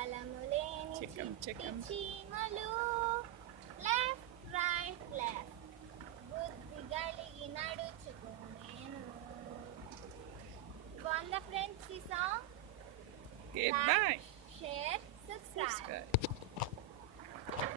బలము లేని చిట్టి చీమలు లెఫ్ట్ రైట్ లెఫ్ట్ బుద్ధి కలిగి నడుచుకునేను. బాగుందా ఫ్రెండ్స్ ఈ song? Okay, bye. Share, subscribe.